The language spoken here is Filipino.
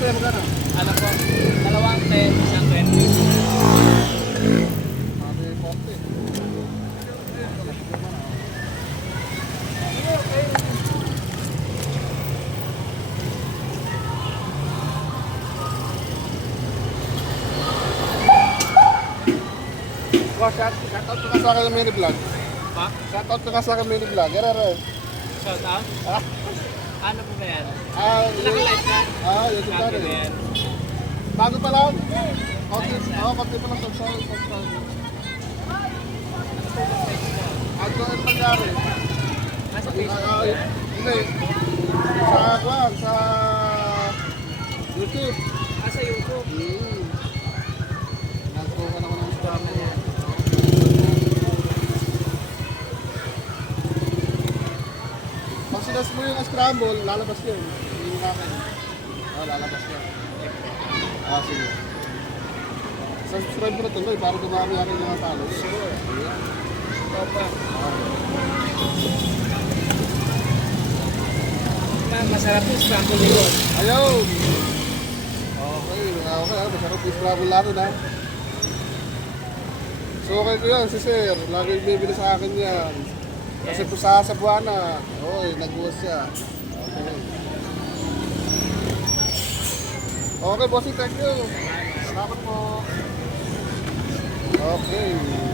sa'yo, magkano? Ano po? Dalawang 10, isang 20. Sabi, 40. Shoutout ka sa akin ng mini vlog. Pa? Shoutout ka sa akin ng mini vlog. Shout out? Ah, Ano po ba yan? yun. Naka-live ka? YouTube Copy channel. ba yan? Bago pa lang. Konti pa lang subscribe. Ano ang nangyari? Nasa Facebook ba yan? Hindi. Sa YouTube. Sa YouTube. Nagkuha naman ng channel yan. Pag sinas mo yung scramble, lalabas yun. Hindi yung akin. Lalabas yun. Sige. Subscribe mo na tuloy para dumami akin mga followers. Sure. Opa. Masarap yung scramble yun. Ayun! Okay. Masarap yung scramble natin ha. So okay ko yan, si Sir. Lagi bibili sa akin yan. Kasi po sa Cebuana. Nag-uwas siya. Okay. Okay, bossing, thank you. Salamat po. Okay.